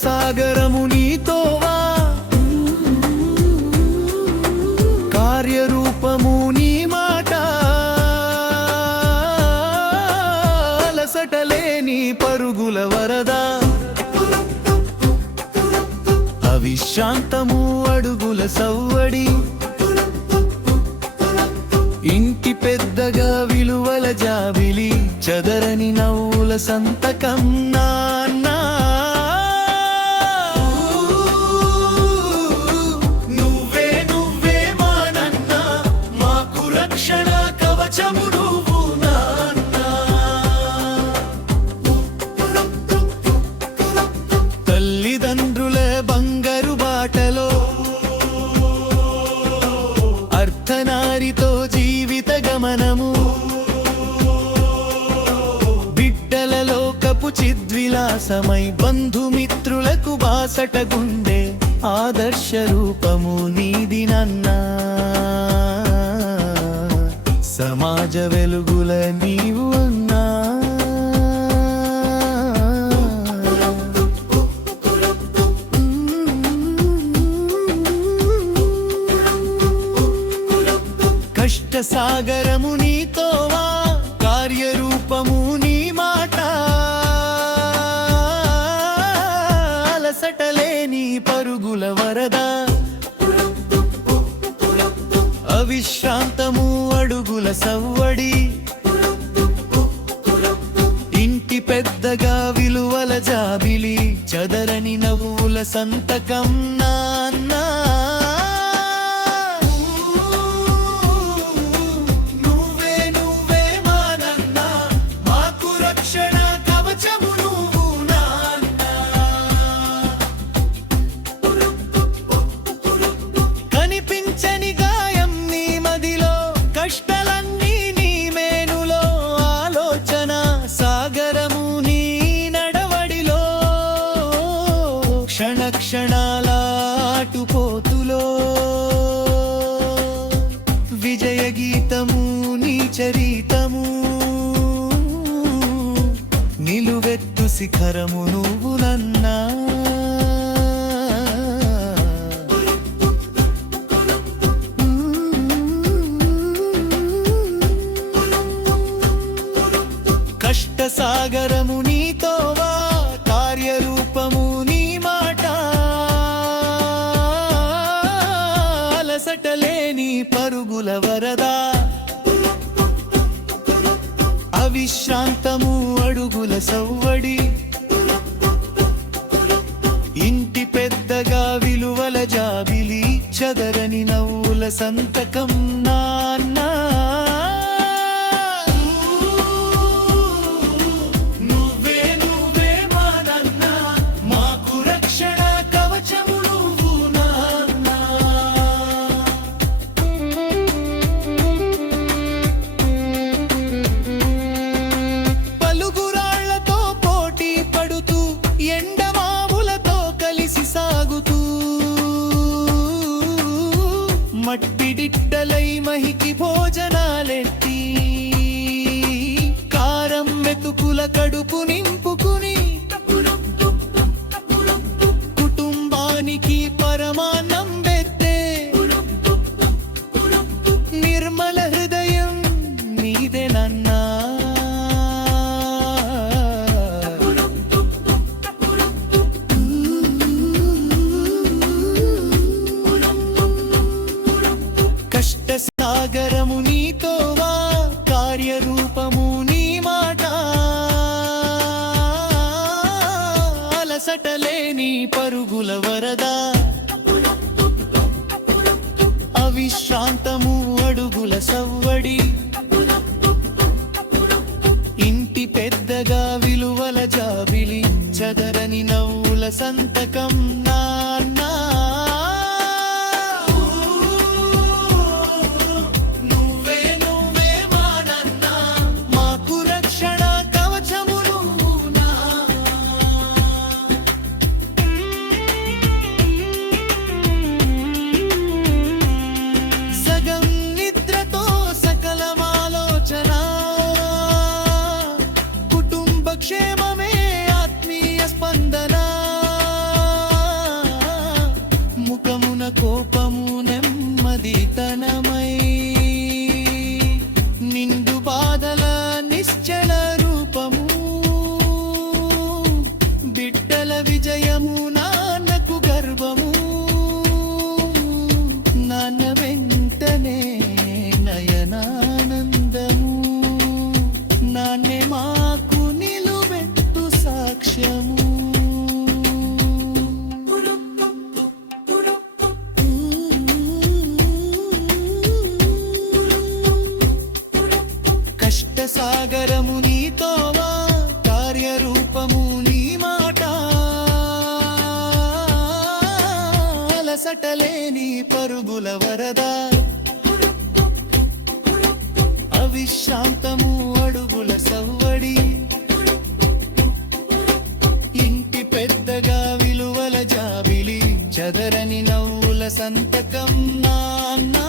సాగరము నీతోవా, కార్యరూపము నీ మాట, అలసటలేని పరుగుల వరదా, అవిశ్రాంతము అడుగుల సవ్వడి, ఇంటి పెద్దగా విలువల జాబిలి, చదరని నవ్వుల సంతకం నాన్న. నువ్వే నువ్వే మా నాన్న, మాకు రక్షణ కవచము నువ్వు నాన్న. తల్లిదండ్రుల బంగారు బాటలో, అర్ధనారితో జీవిత గమనము, బిడ్డలలోకపు చిద్విలాసమై బంధుమిత్రులకు బాసట గుండె, ఆదర్శ రూపము నీది నాన్న. సమాజ వెలుగుల నీవు అన్నా. కష్ట సాగరము నీతోవా, కార్యరూపము నీ మాట, అలసటలేని పరుగుల వరదా, అవిశ్రాంతము అడుగుల సవ్వడి, ఇంటి పెద్దగా విలువల జాబిలి, చదరని నవ్వుల సంతకం నాన్న. కష్టలన్నీ నీ మేనులో, ఆలోచన సాగరము నీ నడవడిలో, క్షణ క్షణాల ఆటుపోతులో, విజయ గీతము నీ చరితము, నిలువెత్తు శిఖరము నువ్వు నన్నా. కష్ట సాగరము నీతోవా, కార్యరూపము నీ మాట, అలసటలేని పరుగుల వరదా, అవిశ్రాంతము అడుగుల సవ్వడి, ఇంటి పెద్దగా విలువల జాబిలి, చదరని నవ్వుల సంతకం నాన్న. మట్టిడిట్టలై మహికి భోజనాలెట్టి, కారం మెతుకుల కడుపు నింపుకుని, కుటుంబానికి పరమాన్నం పెట్టే నిర్మల హృదయం నీదే నాన్నా. కష్ట సాగరము నీతోవా, కార్యరూపము నీ మాట, అలసటలేని పరుగుల వరదా, అవిశ్రాంతము అడుగుల సవ్వడి, ఇంటి పెద్దగా విలువల జాబిలి, చదరని నవ్వుల సంతకం నాన్న. సగం నిద్రతో సకల మార్గము నీతోవా కార్యరూపము నీ మాట అలసటలేని పరుగుల వరదా అవిశ్రాంతము అడుగుల సవ్వడి ఇంటి పెద్దగా విలువల జాబిలి చదరని నవ్వుల సంతకం నాన్నా